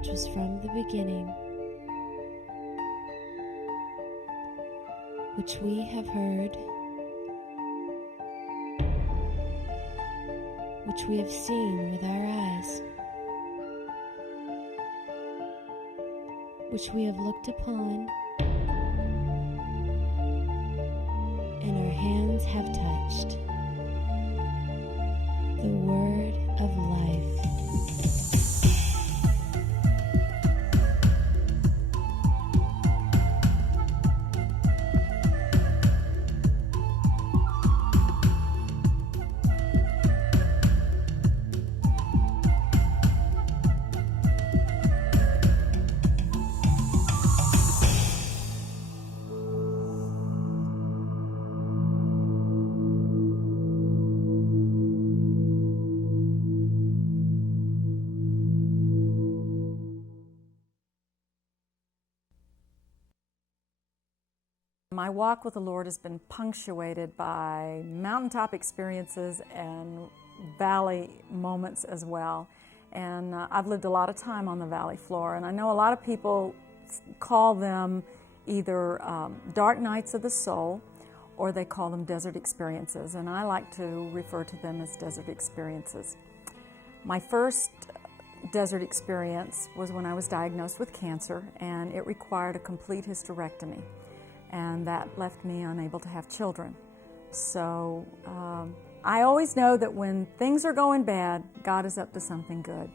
which was from the beginning, which we have heard, which we have seen with our eyes, which we have looked upon, and our hands have touched. The Word of Life. My walk with the Lord has been punctuated by mountaintop experiences and valley moments as well. And I've lived a lot of time on the valley floor, and I know a lot of people call them either dark nights of the soul, or they call them desert experiences, and I like to refer to them as desert experiences. My first desert experience was when I was diagnosed with cancer, and it required a complete hysterectomy. And that left me unable to have children. So I always know that when things are going bad, God is up to something good.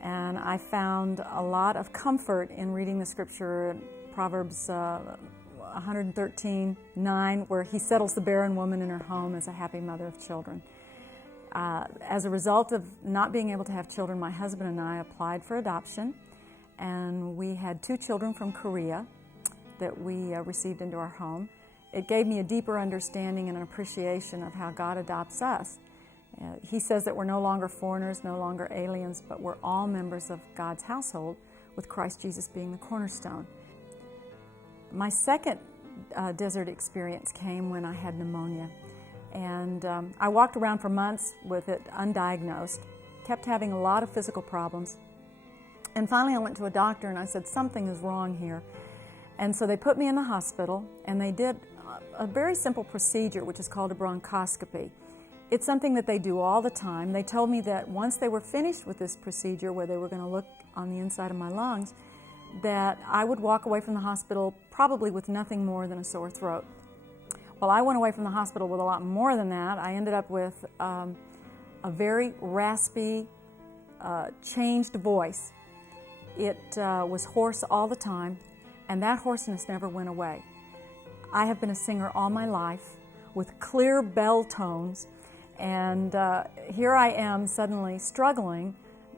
And I found a lot of comfort in reading the scripture, Proverbs 113:9, where he settles the barren woman in her home as a happy mother of children. As a result of not being able to have children, my husband and I applied for adoption, and we had 2 children from Korea that we received into our home. It gave me a deeper understanding and an appreciation of how God adopts us. He says that we're no longer foreigners, no longer aliens, but we're all members of God's household, with Christ Jesus being the cornerstone. My second desert experience came when I had pneumonia. And I walked around for months with it undiagnosed, kept having a lot of physical problems. And finally I went to a doctor and I said, something is wrong here. And so they put me in the hospital, and they did a very simple procedure, which is called a bronchoscopy. It's something that they do all the time. They told me that once they were finished with this procedure, where they were going to look on the inside of my lungs, that I would walk away from the hospital probably with nothing more than a sore throat. Well, I went away from the hospital with a lot more than that. I ended up with a very raspy, changed voice. It was hoarse all the time. And that hoarseness never went away. I have been a singer all my life with clear bell tones, and here I am suddenly struggling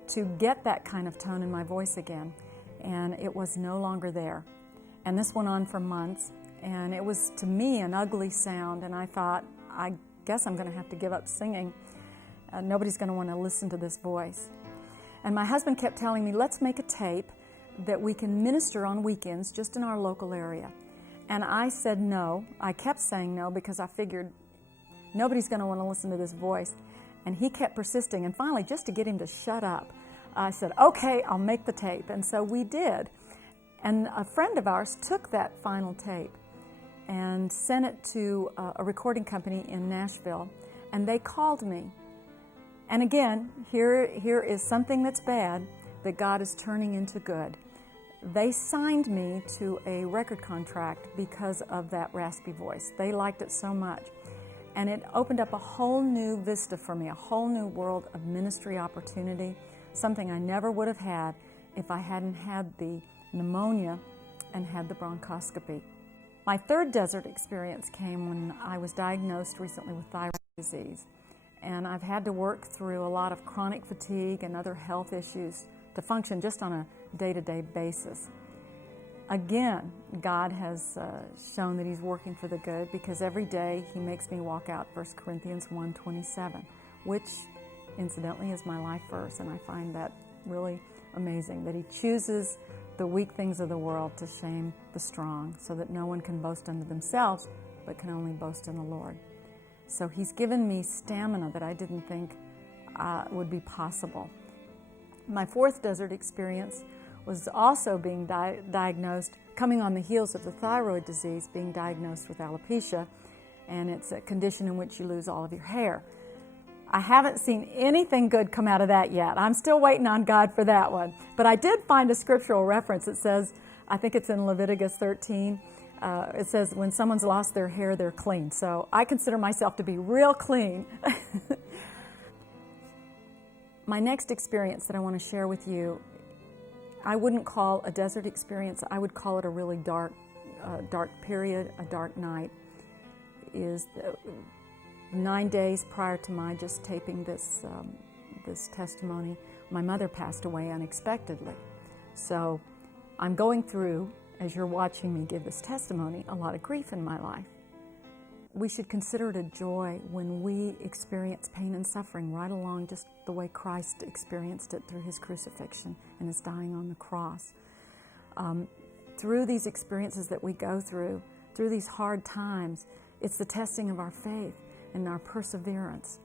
to get that kind of tone in my voice again, and it was no longer there. And this went on for months, and it was, to me, an ugly sound, and I thought, I guess I'm going to have to give up singing. Nobody's going to want to listen to this voice. And my husband kept telling me, let's make a tape that we can minister on weekends just in our local area. And I said no. I kept saying no because I figured nobody's going to want to listen to this voice. And he kept persisting. And finally, just to get him to shut up, I said, okay, I'll make the tape. And so we did. And a friend of ours took that final tape and sent it to a recording company in Nashville. And they called me. And again, here is something that's bad that God is turning into good. They signed me to a record contract because of that raspy voice. They liked it so much. And it opened up a whole new vista for me, a whole new world of ministry opportunity, something I never would have had if I hadn't had the pneumonia and had the bronchoscopy. My third desert experience came when I was diagnosed recently with thyroid disease. And I've had to work through a lot of chronic fatigue and other health issues to function just on a day-to-day basis. Again, God has shown that He's working for the good, because every day He makes me walk out 1 Corinthians 1:27, which incidentally is my life verse, and I find that really amazing, that He chooses the weak things of the world to shame the strong, so that no one can boast unto themselves, but can only boast in the Lord. So He's given me stamina that I didn't think would be possible. My fourth desert experience was also being diagnosed, coming on the heels of the thyroid disease, being diagnosed with alopecia, and it's a condition in which you lose all of your hair. I haven't seen anything good come out of that yet. I'm still waiting on God for that one. But I did find a scriptural reference. It says, I think it's in Leviticus 13, it says when someone's lost their hair, they're clean. So I consider myself to be real clean. My next experience that I want to share with you, I wouldn't call a desert experience. I would call it a really dark period, a dark night. Is 9 days prior to my just taping this testimony, my mother passed away unexpectedly. So I'm going through, as you're watching me give this testimony, a lot of grief in my life. We should consider it a joy when we experience pain and suffering right along just the way Christ experienced it through his crucifixion and his dying on the cross. Through these experiences that we go through these hard times, it's the testing of our faith and our perseverance.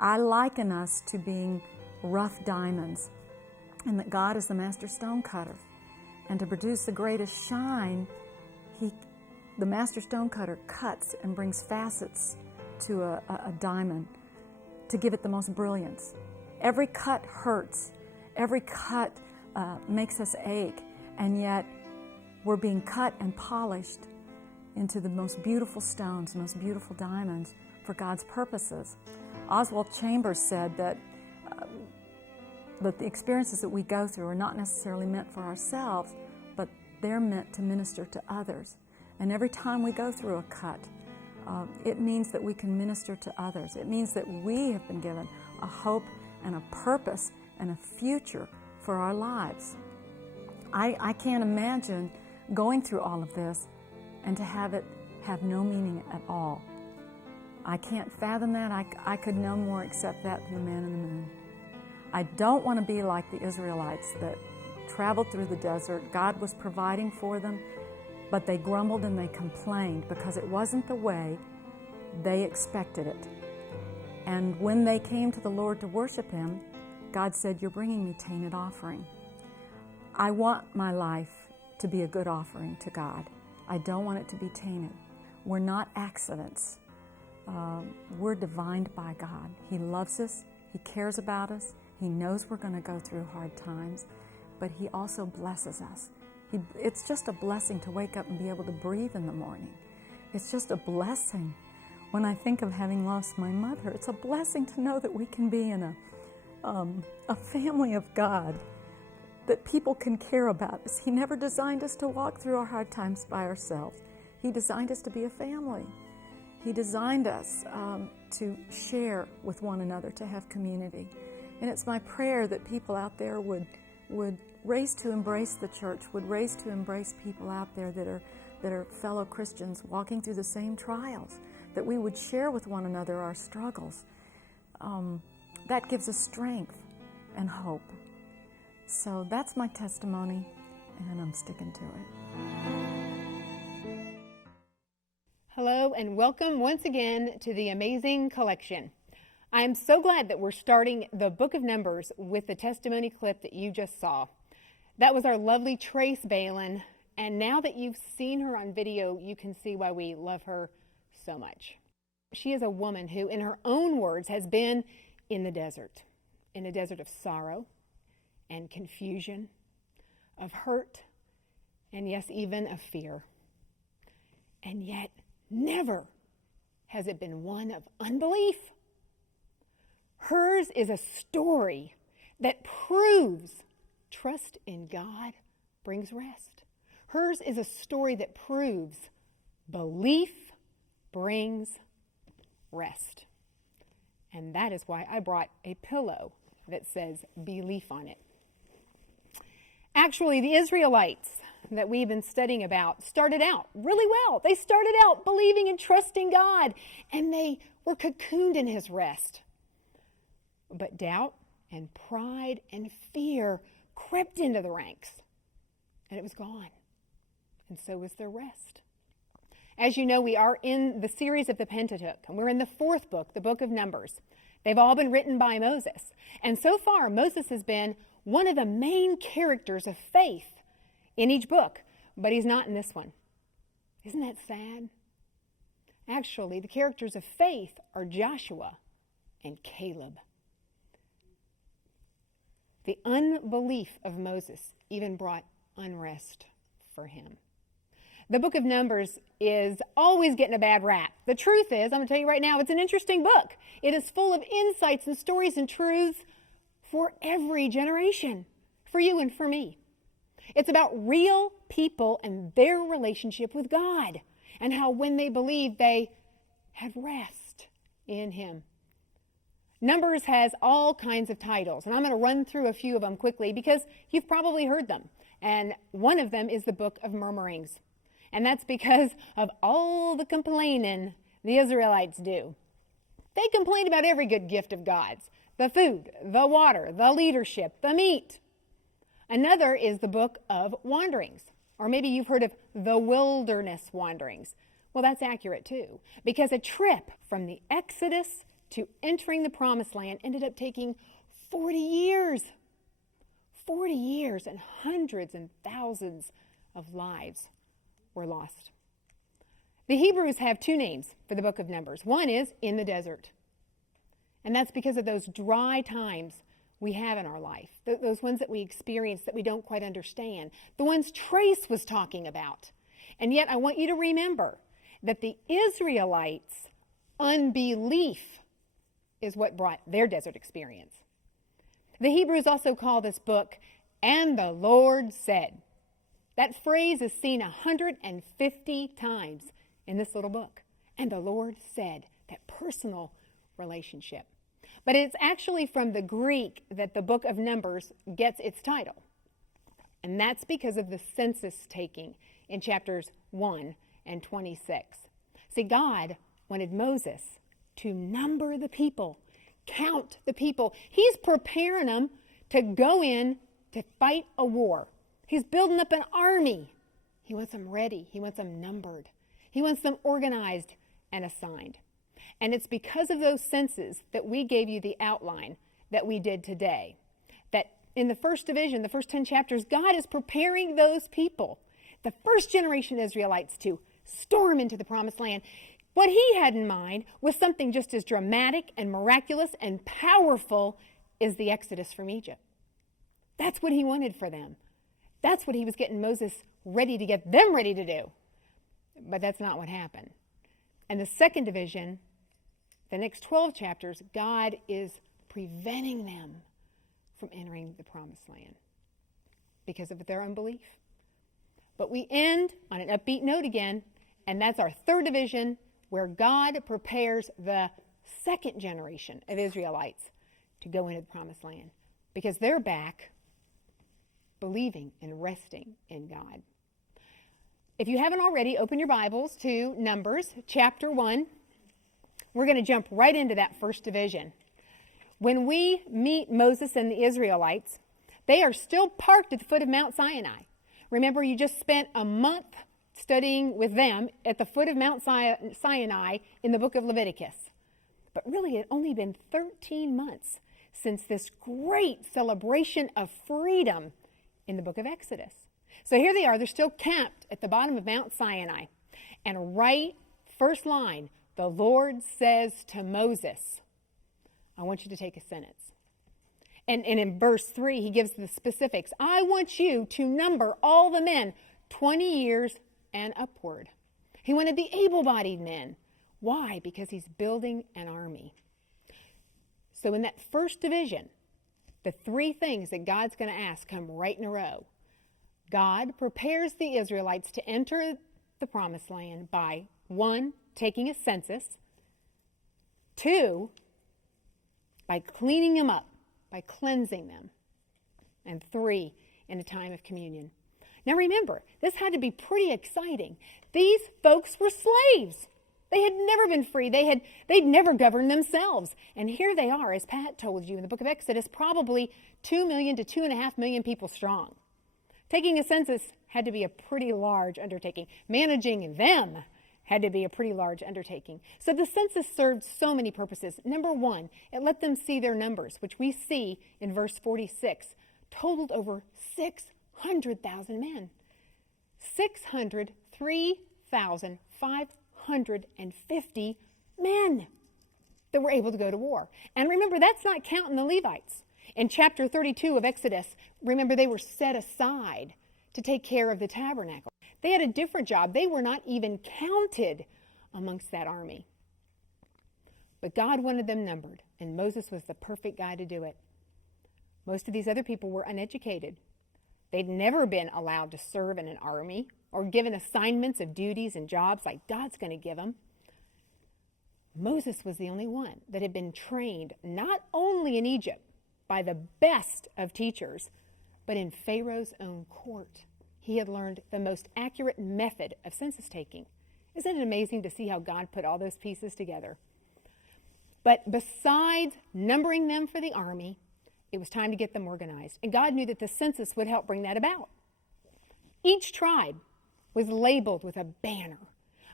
I liken us to being rough diamonds, and that God is the master stone cutter. And to produce the greatest shine, the master stone cutter cuts and brings facets to a diamond to give it the most brilliance. Every cut hurts. Every cut makes us ache, and yet we're being cut and polished into the most beautiful stones, most beautiful diamonds for God's purposes. Oswald Chambers said that the experiences that we go through are not necessarily meant for ourselves, but they're meant to minister to others. And every time we go through a cut, it means that we can minister to others. It means that we have been given a hope and a purpose and a future for our lives. I can't imagine going through all of this and to have it have no meaning at all. I can't fathom that. I could no more accept that than the man in the moon. I don't want to be like the Israelites that traveled through the desert. God was providing for them, but they grumbled and they complained because it wasn't the way they expected it. And when they came to the Lord to worship him, God said, "You're bringing me tainted offering." I want my life to be a good offering to God. I don't want it to be tainted. We're not accidents. We're divined by God. He loves us. He cares about us. He knows we're going to go through hard times, but he also blesses us. It's just a blessing to wake up and be able to breathe in the morning. It's just a blessing. When I think of having lost my mother, it's a blessing to know that we can be in a family of God, that people can care about us. He never designed us to walk through our hard times by ourselves. He designed us to be a family. He designed us to share with one another, to have community. And it's my prayer that people out there would raise to embrace the church, would raise to embrace people out there that are fellow Christians walking through the same trials, that we would share with one another our struggles. That gives us strength and hope. So that's my testimony, and I'm sticking to it. Hello, and welcome once again to the amazing collection. I am so glad that we're starting the book of Numbers with the testimony clip that you just saw. That was our lovely Trace Balin, and now that you've seen her on video, you can see why we love her so much. She is a woman who, in her own words, has been in a desert of sorrow and confusion, of hurt, and yes, even of fear. And yet, never has it been one of unbelief. Hers is a story that proves trust in God brings rest. Hers is a story that proves belief brings rest. And that is why I brought a pillow that says belief on it. Actually, the Israelites that we've been studying about started out really well. They started out believing and trusting God, and they were cocooned in his rest. But doubt and pride and fear crept into the ranks, and it was gone. And so was their rest. As you know, we are in the series of the Pentateuch, and we're in the fourth book, the book of Numbers. They've all been written by Moses. And so far, Moses has been one of the main characters of faith in each book, but he's not in this one. Isn't that sad? Actually, the characters of faith are Joshua and Caleb. The unbelief of Moses even brought unrest for him. The book of Numbers is always getting a bad rap. The truth is, I'm going to tell you right now, it's an interesting book. It is full of insights and stories and truths for every generation, for you and for me. It's about real people and their relationship with God, and how when they believed, they had rest in Him. Numbers has all kinds of titles, and I'm going to run through a few of them quickly because you've probably heard them. And one of them is the Book of Murmurings. And that's because of all the complaining the Israelites do. They complain about every good gift of God's: the food, the water, the leadership, the meat. Another is the Book of Wanderings, or maybe you've heard of the wilderness wanderings. Well, that's accurate too, because a trip from the Exodus to entering the Promised Land ended up taking 40 years. 40 years, and hundreds and thousands of lives were lost. The Hebrews have two names for the book of Numbers. One is in the desert, and that's because of those dry times we have in our life, those ones that we experience that we don't quite understand, the ones Trace was talking about. And yet I want you to remember that the Israelites' unbelief is what brought their desert experience. The Hebrews also call this book, "And the Lord Said." That phrase is seen 150 times in this little book. And the Lord said, that personal relationship. But it's actually from the Greek that the book of Numbers gets its title. And that's because of the census taking in chapters 1 and 26. See, God wanted Moses to number the people, count the people. He's preparing them to go in to fight a war. He's building up an army. He wants them ready. He wants them numbered. He wants them organized and assigned. And it's because of those census that we gave you the outline that we did today. That in the first division, the first 10 chapters, God is preparing those people, the first generation Israelites, to storm into the Promised Land. What He had in mind was something just as dramatic and miraculous and powerful as the Exodus from Egypt. That's what He wanted for them. That's what He was getting Moses ready to get them ready to do. But that's not what happened. And the second division, the next 12 chapters, God is preventing them from entering the Promised Land because of their unbelief. But we end on an upbeat note again, and that's our third division, where God prepares the second generation of Israelites to go into the Promised Land because they're back believing and resting in God. If you haven't already, open your Bibles to Numbers chapter 1. We're going to jump right into that first division. When we meet Moses and the Israelites, they are still parked at the foot of Mount Sinai. Remember, you just spent a month studying with them at the foot of Mount Sinai in the book of Leviticus. But really, it had only been 13 months since this great celebration of freedom in the book of Exodus. So here they are. They're still camped at the bottom of Mount Sinai. And right, first line, the Lord says to Moses, I want you to take a sentence. And in verse 3, He gives the specifics. I want you to number all the men 20 years and upward. He wanted the able-bodied men. Why? Because He's building an army. So in that first division, the three things that God's going to ask come right in a row. God prepares the Israelites to enter the Promised Land by 1, taking a census, 2, by cleaning them up, by cleansing them, and 3, in a time of communion. Now remember, this had to be pretty exciting. These folks were slaves. They had never been free. They'd never governed themselves. And here they are, as Pat told you in the book of Exodus, probably 2 million to 2.5 million people strong. Taking a census had to be a pretty large undertaking. Managing them had to be a pretty large undertaking. So the census served so many purposes. Number one, it let them see their numbers, which we see in verse 46, totaled over 600,000 men. 603,550 men that were able to go to war. And remember, that's not counting the Levites. In chapter 32 of Exodus, remember, they were set aside to take care of the tabernacle. They had a different job. They were not even counted amongst that army. But God wanted them numbered, and Moses was the perfect guy to do it. Most of these other people were uneducated. They'd never been allowed to serve in an army or given assignments of duties and jobs like God's going to give them. Moses was the only one that had been trained not only in Egypt by the best of teachers, but in Pharaoh's own court. He had learned the most accurate method of census taking. Isn't it amazing to see how God put all those pieces together? But besides numbering them for the army, it was time to get them organized. And God knew that the census would help bring that about. Each tribe was labeled with a banner.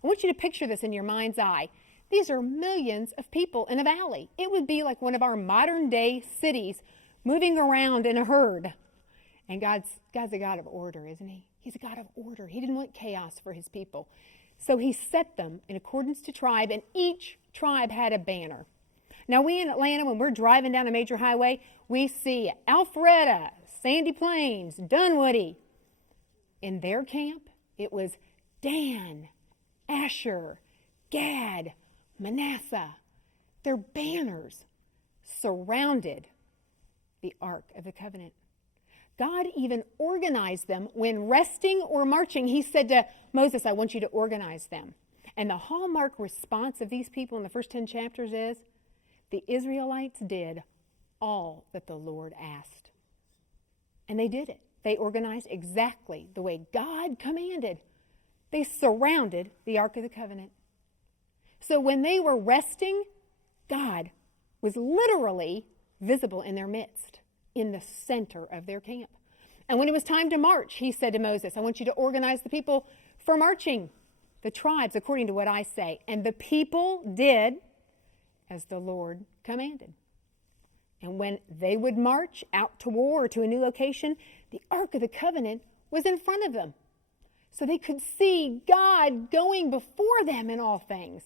I want you to picture this in your mind's eye. These are millions of people in a valley. It would be like one of our modern day cities moving around in a herd. And God's a God of order, isn't he? He's a God of order. He didn't want chaos for his people. So he set them in accordance to tribe, and each tribe had a banner. Now, we in Atlanta, when we're driving down a major highway, we see Alpharetta, Sandy Plains, Dunwoody. In their camp, it was Dan, Asher, Gad, Manasseh. Their banners surrounded the Ark of the Covenant. God even organized them when resting or marching. He said to Moses, I want you to organize them. And the hallmark response of these people in the first 10 chapters is, the Israelites did all that the Lord asked. And they did it. They organized exactly the way God commanded. They surrounded the Ark of the Covenant. So when they were resting, God was literally visible in their midst, in the center of their camp. And when it was time to march, he said to Moses, I want you to organize the people for marching, the tribes according to what I say. And the people did as the Lord commanded. And when they would march out to war or to a new location, the Ark of the Covenant was in front of them. So they could see God going before them in all things.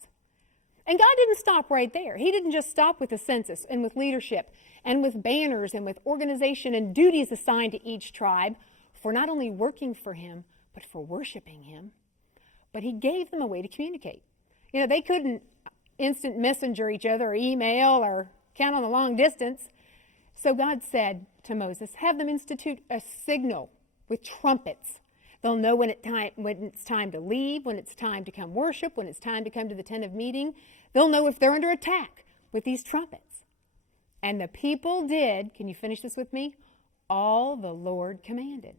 And God didn't stop right there. He didn't just stop with the census and with leadership and with banners and with organization and duties assigned to each tribe for not only working for him, but for worshiping him. But he gave them a way to communicate. You know, they couldn't instant messenger each other or email or count on the long distance. So God said to Moses, have them institute a signal with trumpets. They'll know when it's time to leave, when it's time to come worship, when it's time to come to the tent of meeting. They'll know if they're under attack with these trumpets. And the people did, can you finish this with me? All the Lord commanded,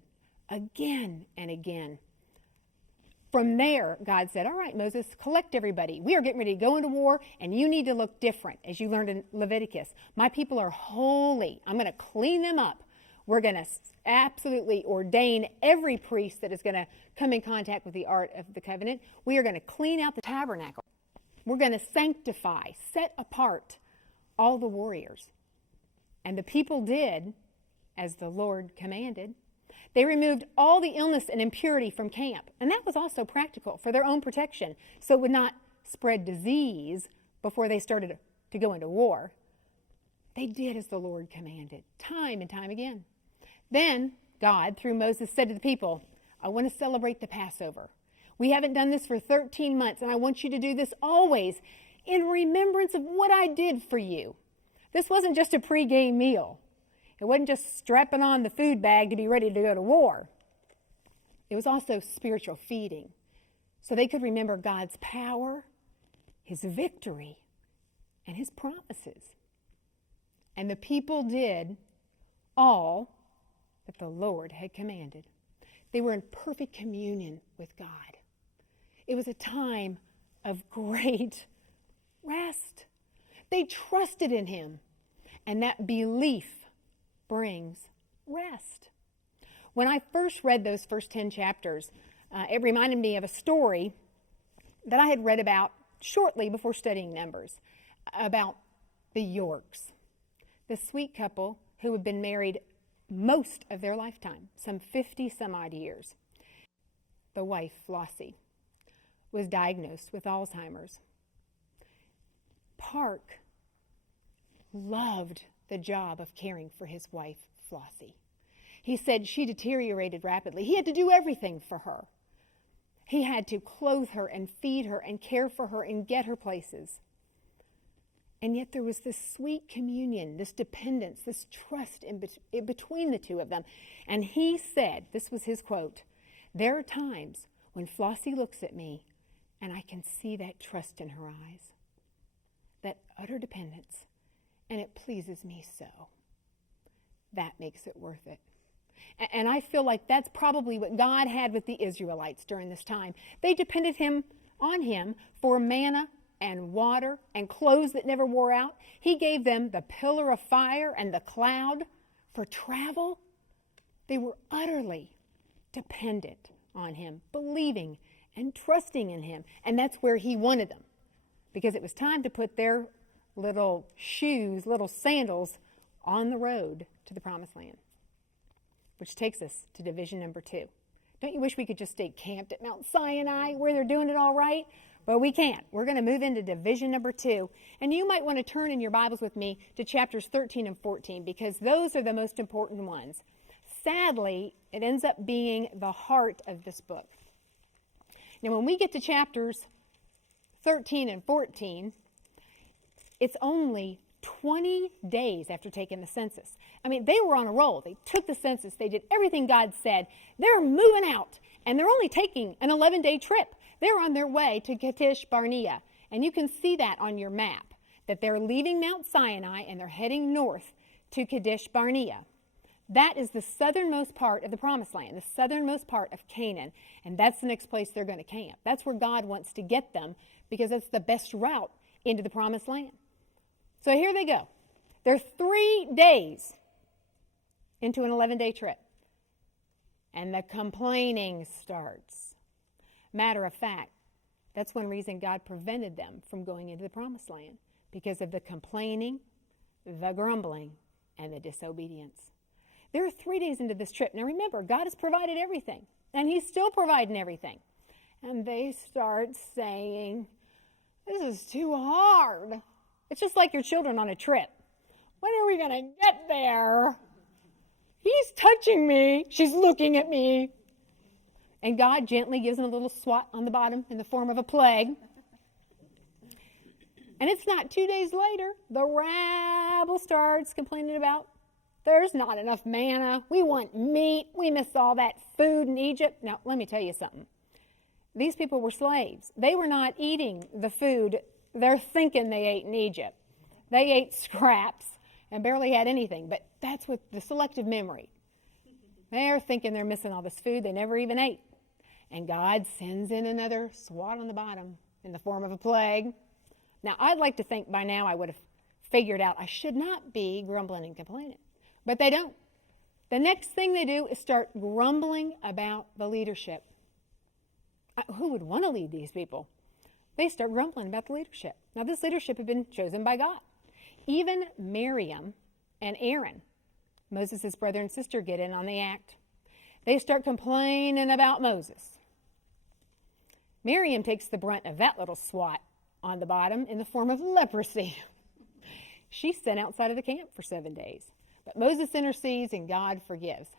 again and again. From there, God said, all right, Moses, collect everybody. We are getting ready to go into war, and you need to look different, as you learned in Leviticus. My people are holy. I'm going to clean them up. We're going to absolutely ordain every priest that is going to come in contact with the Ark of the Covenant. We are going to clean out the tabernacle. We're going to sanctify, set apart all the warriors. And the people did as the Lord commanded. They removed all the illness and impurity from camp. And that was also practical for their own protection, so it would not spread disease before they started to go into war. They did as the Lord commanded, time and time again. Then God, through Moses, said to the people, I want to celebrate the Passover. We haven't done this for 13 months, and I want you to do this always in remembrance of what I did for you. This wasn't just a pre-game meal. It wasn't just strapping on the food bag to be ready to go to war. It was also spiritual feeding, so they could remember God's power, his victory, and his promises. And the people did all that the Lord had commanded. They were in perfect communion with God. It was a time of great rest. They trusted in him, and that belief brings rest. When I first read those first 10 chapters, it reminded me of a story that I had read about shortly before studying Numbers, about the Yorks, the sweet couple who had been married most of their lifetime, some 50 some odd years. The wife, Flossie, was diagnosed with Alzheimer's. Park loved the job of caring for his wife, Flossie. He said she deteriorated rapidly. He had to do everything for her. He had to clothe her and feed her and care for her and get her places. And yet there was this sweet communion, this dependence, this trust in between the two of them. And he said, this was his quote, "There are times when Flossie looks at me and I can see that trust in her eyes, that utter dependence, and it pleases me so. That makes it worth it." And I feel like that's probably what God had with the Israelites during this time. They depended on him for manna and water and clothes that never wore out. He gave them the pillar of fire and the cloud for travel. They were utterly dependent on him, believing and trusting in him. And that's where he wanted them, because it was time to put their little shoes, little sandals on the road to the promised land. Which takes us to division number 2. Don't you wish we could just stay camped at Mount Sinai where they're doing it all right? But we can't. We're going to move into division number 2. And you might want to turn in your Bibles with me to chapters 13 and 14, because those are the most important ones. Sadly, it ends up being the heart of this book. Now, when we get to chapters 13 and 14, it's only 20 days after taking the census. I mean, they were on a roll. They took the census. They did everything God said. They're moving out, and they're only taking an 11-day trip. They're on their way to Kadesh Barnea, and you can see that on your map, that they're leaving Mount Sinai and they're heading north to Kadesh Barnea. That is the southernmost part of the Promised Land, the southernmost part of Canaan, and that's the next place they're going to camp. That's where God wants to get them, because that's the best route into the Promised Land. So here they go. They're 3 days into an 11-day trip, and the complaining starts. Matter of fact, that's one reason God prevented them from going into the Promised Land, because of the complaining, the grumbling, and the disobedience. They're 3 days into this trip. Now remember, God has provided everything, and he's still providing everything. And they start saying, "This is too hard." It's just like your children on a trip. When are we going to get there? He's touching me. She's looking at me. And God gently gives them a little swat on the bottom in the form of a plague. And it's not 2 days later, the rabble starts complaining about, "There's not enough manna. We want meat. We miss all that food in Egypt." Now, let me tell you something. These people were slaves. They were not eating the food they're thinking they ate in Egypt. They ate scraps and barely had anything, but that's what the selective memory. They're thinking they're missing all this food they never even ate. And God sends in another swat on the bottom in the form of a plague. Now, I'd like to think by now I would have figured out I should not be grumbling and complaining, but they don't. The next thing they do is start grumbling about the leadership. Who would want to lead these people? They start grumbling about the leadership. Now, this leadership had been chosen by God. Even Miriam and Aaron, Moses' brother and sister, get in on the act. They start complaining about Moses. Miriam takes the brunt of that little swat on the bottom in the form of leprosy. She's sent outside of the camp for 7 days. But Moses intercedes and God forgives.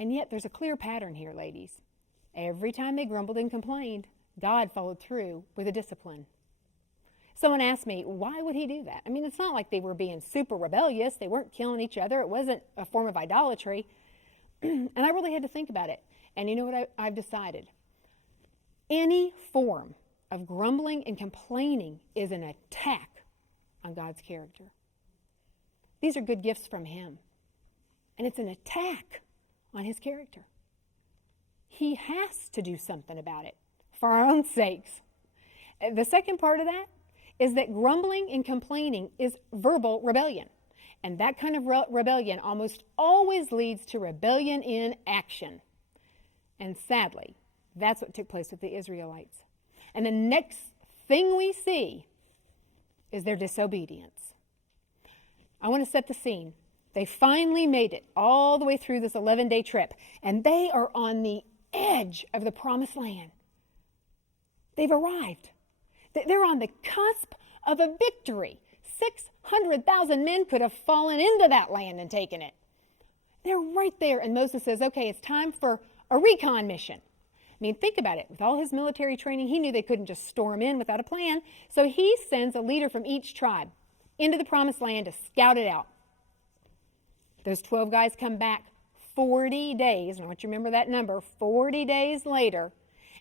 And yet there's a clear pattern here, ladies. Every time they grumbled and complained, God followed through with a discipline. Someone asked me, why would he do that? I mean, it's not like they were being super rebellious. They weren't killing each other. It wasn't a form of idolatry. And I really had to think about it. And you know what I've decided? Any form of grumbling and complaining is an attack on God's character. These are good gifts from him. And it's an attack on his character. He has to do something about it for our own sakes. The second part of that is that grumbling and complaining is verbal rebellion. And that kind of rebellion almost always leads to rebellion in action. And sadly, that's what took place with the Israelites. And the next thing we see is their disobedience. I want to set the scene. They finally made it all the way through this 11-day trip, and they are on the edge of the promised land. They've arrived. They're on the cusp of a victory. 600,000 men could have fallen into that land and taken it. They're right there, and Moses says, okay, it's time for a recon mission. I mean, think about it. With all his military training, he knew they couldn't just storm in without a plan. So he sends a leader from each tribe into the promised land to scout it out. Those 12 guys come back 40 days, and I want you to remember that number, 40 days later,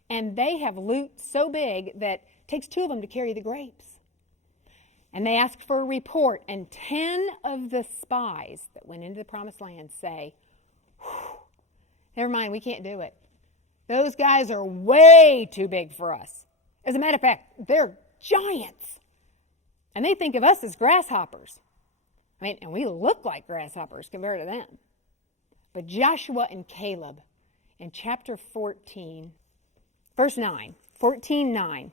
and they have loot so big that it takes 2 of them to carry the grapes. And they ask for a report, and 10 of the spies that went into the promised land say, never mind, we can't do it. Those guys are way too big for us. As a matter of fact, they're giants. And they think of us as grasshoppers. I mean, and we look like grasshoppers compared to them. But Joshua and Caleb, in chapter 14, verse 9, 14:9,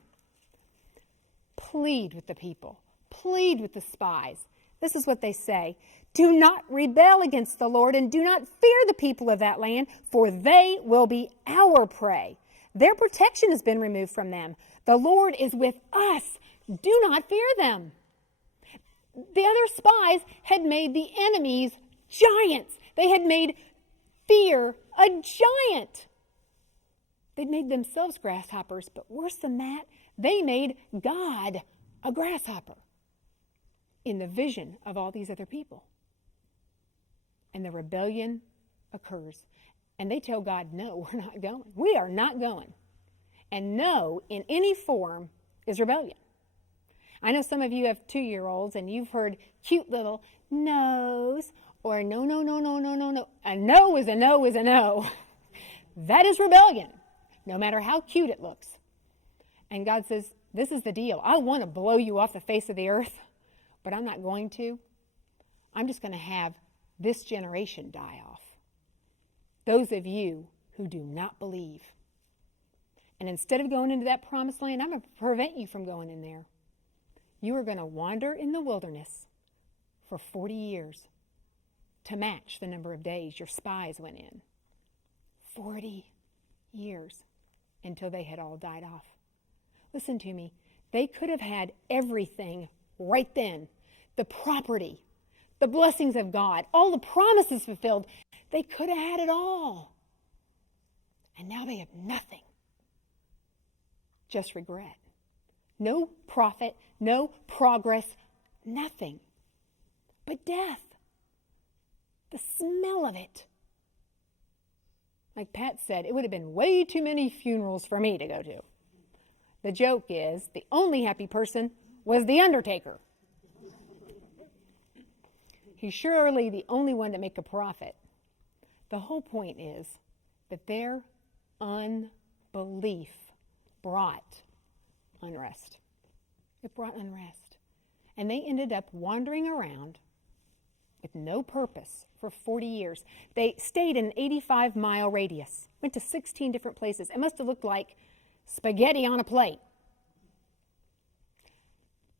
plead with the people, plead with the spies. This is what they say. Do not rebel against the Lord, and do not fear the people of that land, for they will be our prey. Their protection has been removed from them. The Lord is with us. Do not fear them. The other spies had made the enemies giants. They had made fear a giant. They'd made themselves grasshoppers, but worse than that, they made God a grasshopper in the vision of all these other people. And the rebellion occurs. And they tell God, no, we're not going. We are not going. And no, in any form, is rebellion. I know some of you have 2-year-olds and you've heard cute little no's or no, no, no, no, no, no, no. A no is a no is a no. That is rebellion, no matter how cute it looks. And God says, this is the deal. I want to blow you off the face of the earth, but I'm not going to. I'm just going to have this generation die off. Those of you who do not believe. And instead of going into that promised land, I'm going to prevent you from going in there. You are going to wander in the wilderness for 40 years to match the number of days your spies went in. 40 years until they had all died off. Listen to me. They could have had everything right then. The property, the blessings of God, all the promises fulfilled. They could have had it all. And now they have nothing. Just regret. No profit, no progress, nothing. But death. The smell of it. Like Pat said, it would have been way too many funerals for me to go to. The joke is, the only happy person was the undertaker. He's surely the only one to make a profit. The whole point is that their unbelief brought unrest. It brought unrest. And they ended up wandering around with no purpose for 40 years. They stayed in an 85-mile radius, went to 16 different places. It must have looked like spaghetti on a plate.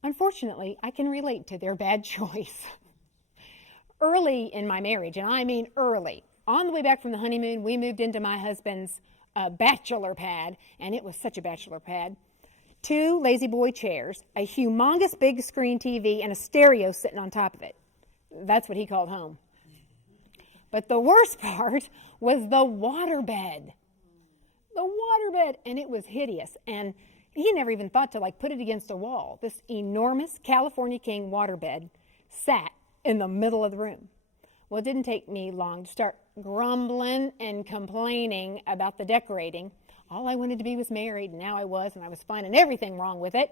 Unfortunately, I can relate to their bad choice. Early in my marriage, and I mean early, on the way back from the honeymoon, we moved into my husband's bachelor pad, and it was such a bachelor pad. 2 lazy boy chairs, a humongous big screen TV, and a stereo sitting on top of it. That's what he called home. But the worst part was the waterbed. The waterbed, and it was hideous. And he never even thought to put it against a wall. This enormous California King waterbed sat in the middle of the room. Well, it didn't take me long to start grumbling and complaining about the decorating. All I wanted to be was married, and now I was, and I was finding everything wrong with it.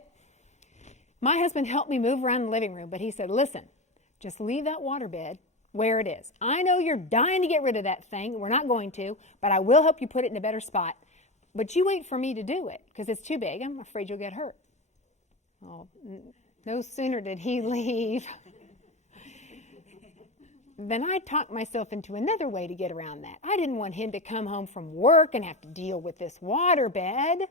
My husband helped me move around the living room, but he said, listen, just leave that waterbed where it is. I know you're dying to get rid of that thing. We're not going to, but I will help you put it in a better spot. But you wait for me to do it, because it's too big. I'm afraid you'll get hurt. Well, no sooner did he leave than I talked myself into another way to get around that. I didn't want him to come home from work and have to deal with this waterbed.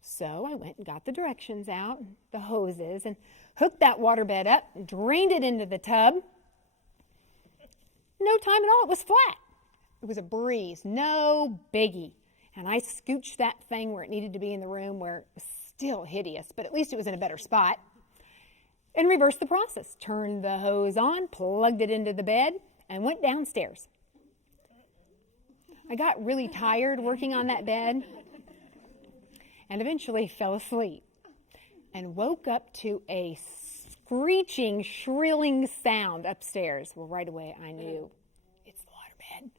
So I went and got the directions out, the hoses, and hooked that waterbed up and drained it into the tub. No time at all, it was flat. It was a breeze, no biggie. And I scooched that thing where it needed to be in the room, where it was still hideous, but at least it was in a better spot, and reversed the process. Turned the hose on, plugged it into the bed, and went downstairs. I got really tired working on that bed and eventually fell asleep and woke up to a screeching, shrilling sound upstairs. Well, right away I knew it's the waterbed.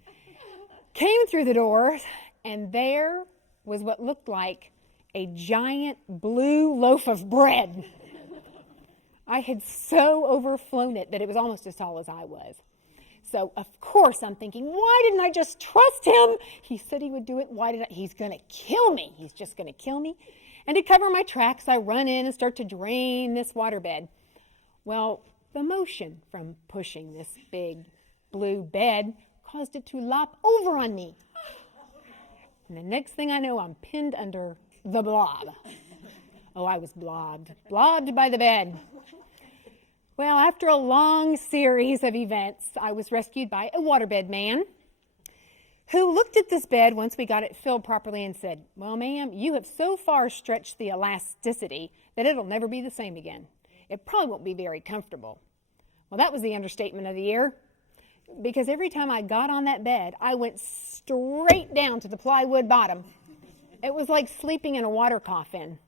Came through the doors, and there was what looked like a giant blue loaf of bread. I had so overflown it that it was almost as tall as I was. So, of course, I'm thinking, why didn't I just trust him? He said he would do it. He's going to kill me. He's just going to kill me. And to cover my tracks, I run in and start to drain this waterbed. Well, the motion from pushing this big blue bed caused it to lop over on me. And the next thing I know, I'm pinned under the blob. Oh, I was blobbed by the bed. Well, after a long series of events, I was rescued by a waterbed man who looked at this bed once we got it filled properly and said, well, ma'am, you have so far stretched the elasticity that it'll never be the same again. It probably won't be very comfortable. Well, that was the understatement of the year, because every time I got on that bed, I went straight down to the plywood bottom. It was like sleeping in a water coffin.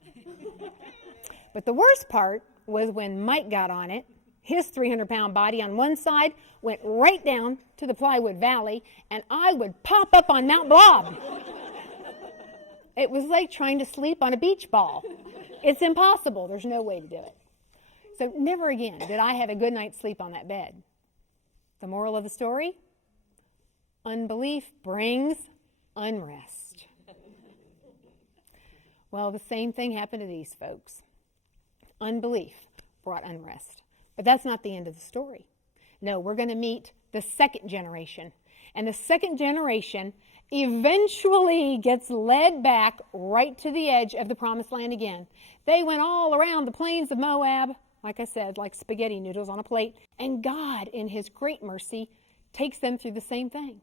But the worst part was when Mike got on it. His 300-pound body on one side went right down to the plywood valley, and I would pop up on Mount Blob. It was like trying to sleep on a beach ball. It's impossible. There's no way to do it. So never again did I have a good night's sleep on that bed. The moral of the story? Unbelief brings unrest. Well, the same thing happened to these folks. Unbelief brought unrest. But that's not the end of the story. No, we're going to meet the second generation. And the second generation eventually gets led back right to the edge of the promised land again. They went all around the plains of Moab, like I said, like spaghetti noodles on a plate. And God, in his great mercy, takes them through the same thing.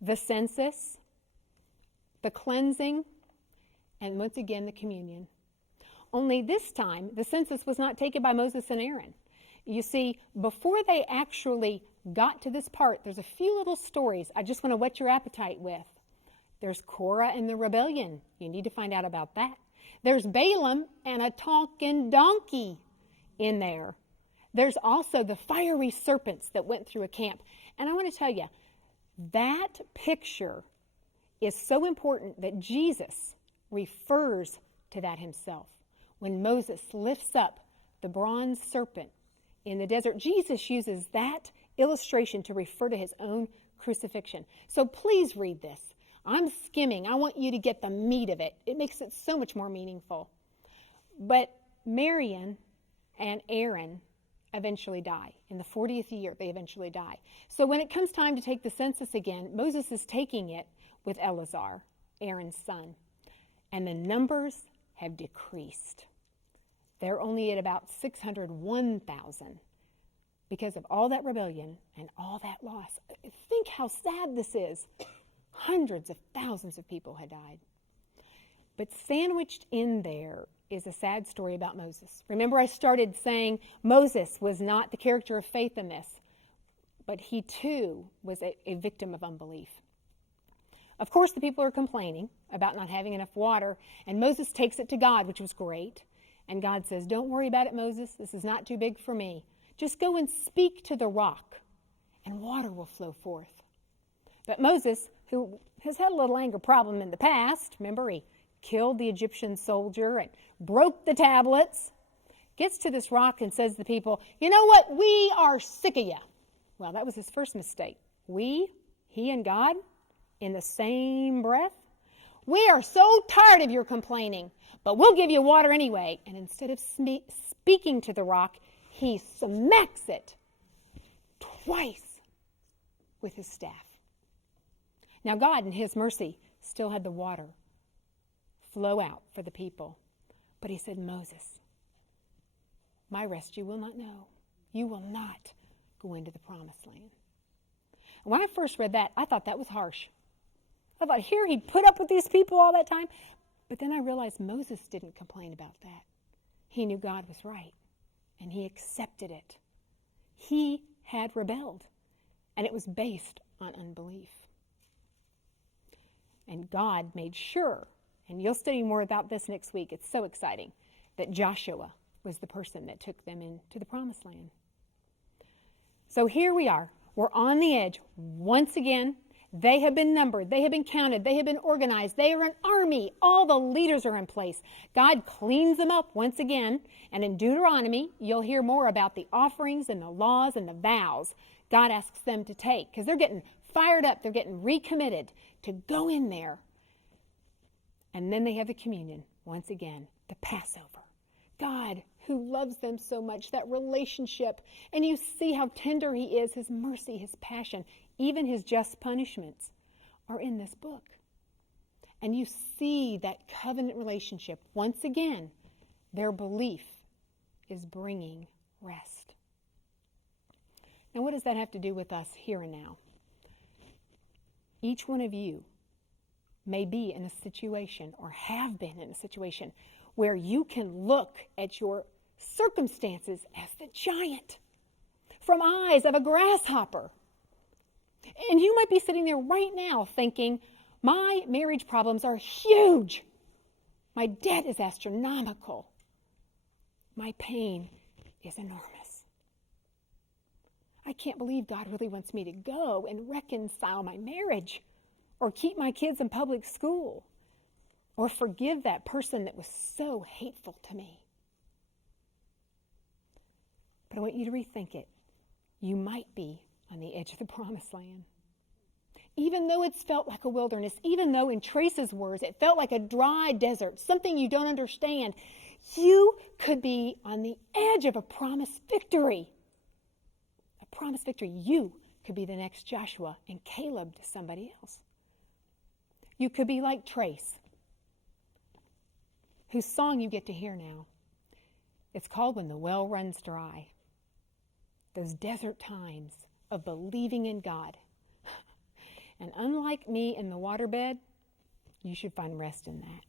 The census, the cleansing, and once again, the communion. Only this time, the census was not taken by Moses and Aaron. You see, before they actually got to this part, there's a few little stories I just want to whet your appetite with. There's Korah and the rebellion. You need to find out about that. There's Balaam and a talking donkey in there. There's also the fiery serpents that went through a camp. And I want to tell you, that picture is so important that Jesus refers to that himself. When Moses lifts up the bronze serpent in the desert, Jesus uses that illustration to refer to his own crucifixion. So please read this. I'm skimming. I want you to get the meat of it. It makes it so much more meaningful. But Marian and Aaron eventually die. In the 40th year, they eventually die. So when it comes time to take the census again, Moses is taking it with Eleazar, Aaron's son. And the numbers have decreased. They're only at about 601,000 because of all that rebellion and all that loss. Think how sad this is. Hundreds of thousands of people had died. But sandwiched in there is a sad story about Moses. Remember, I started saying Moses was not the character of faith in this, but he too was a victim of unbelief. Of course, the people are complaining about not having enough water, and Moses takes it to God, which was great. And God says, don't worry about it, Moses. This is not too big for me. Just go and speak to the rock, and water will flow forth. But Moses, who has had a little anger problem in the past, remember he killed the Egyptian soldier and broke the tablets, gets to this rock and says to the people, you know what? We are sick of you. Well, that was his first mistake. We, he and God, in the same breath. We are so tired of your complaining, but we'll give you water anyway. And instead of speaking to the rock, he smacks it twice with his staff. Now God, in his mercy, still had the water flow out for the people. But he said, Moses, my rest you will not know. You will not go into the promised land. And when I first read that, I thought that was harsh. I thought, here he'd put up with these people all that time. But then I realized Moses didn't complain about that. He knew God was right, and he accepted it. He had rebelled, and it was based on unbelief. And God made sure, and you'll study more about this next week, it's so exciting, that Joshua was the person that took them into the promised land. So here we are. We're on the edge once again. They have been numbered. They have been counted. They have been organized. They are an army. All the leaders are in place. God cleans them up once again. And in Deuteronomy, you'll hear more about the offerings and the laws and the vows God asks them to take, because they're getting fired up. They're getting recommitted to go in there. And then they have the communion once again, the Passover. God, who loves them so much, that relationship. And you see how tender he is, his mercy, his passion, even his just punishments are in this book. And you see that covenant relationship. Once again, their belief is bringing rest. Now, what does that have to do with us here and now? Each one of you may be in a situation or have been in a situation where you can look at your circumstances as the giant from eyes of a grasshopper. And you might be sitting there right now thinking, my marriage problems are huge. My debt is astronomical. My pain is enormous. I can't believe God really wants me to go and reconcile my marriage, or keep my kids in public school, or forgive that person that was so hateful to me. But I want you to rethink it. You might be on the edge of the promised land. Even though it's felt like a wilderness, even though in Trace's words it felt like a dry desert, something you don't understand, you could be on the edge of a promised victory. A promised victory. You could be the next Joshua and Caleb to somebody else. You could be like Trace, whose song you get to hear now. It's called When the Well Runs Dry. Those desert times of believing in God. And unlike me in the waterbed, you should find rest in that.